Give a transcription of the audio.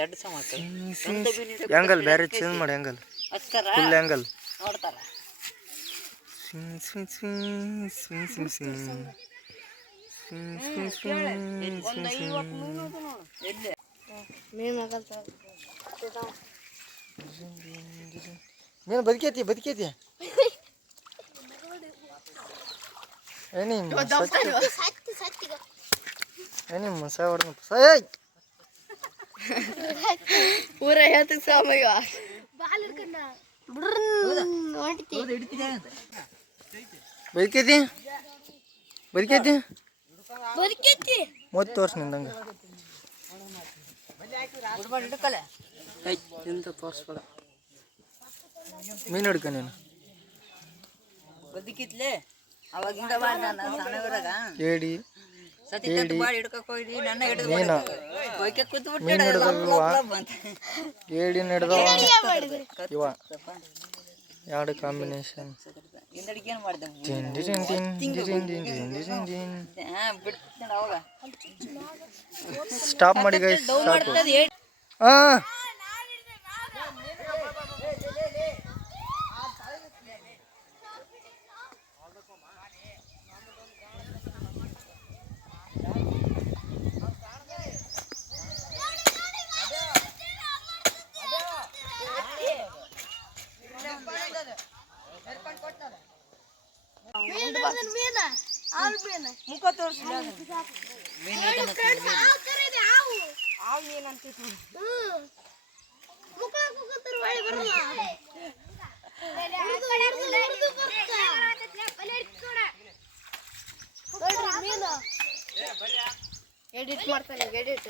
ದೊಡ್ಡ ಸಮಾಕ ಆ್ಯಂಗಲ್ ಬೇರೆ ಚೇಂಜ್ ಮಾಡಿ ಆ್ಯಂಗಲ್ ಫುಲ್ ಆ್ಯಂಗಲ್ ನೋಡ್ತಾರ ಮೀನು ಬದುಕೈತಿ ಏನಿ ಮಸ ಹೊಡೆದ ಊರ ಹೇಳ್ತಕ್ಕೆ ಸಮಯ ಬದುಕೈತಿ ಮೂವತ್ತು ವರ್ಷ ನಿಂದಂಗೆ ಎಂತ ತೋರಿಸ್ಬೇಡ ಮೀನು ಹಿಡ್ಕ ನೀನು ಬದುಕಿತ್ಲೆ ಅವಾಗಿಂದ ಸಣ್ಣವರಾಗ ಏಡಿ ಸತಿ ಬಾಡಿ ಹಿಡ್ಕಕ್ ಹೋಗಿ ನನ್ನ ಹಿಡಿದು ಮೀನು ಮೀನು ಹಿಡ್ದವ ಏಡಿ ಹಿಡ್ದವ ಇವ ಎರಡು ಕಾಂಬಿನೇಷನ್ ಹಿಂದಡಿಗೇನು ಮಾಡಿದೆ ಸ್ಟಾಪ್ ಮಾಡಿ ಗೈಸ್ ಸಾಕು ಹಾಂ ಮುಖ ತೋರಿಸಿಲ್ಲ ಎಡಿಟ್ ಮಾಡ್ತಾನೆ ಎಡಿಟ್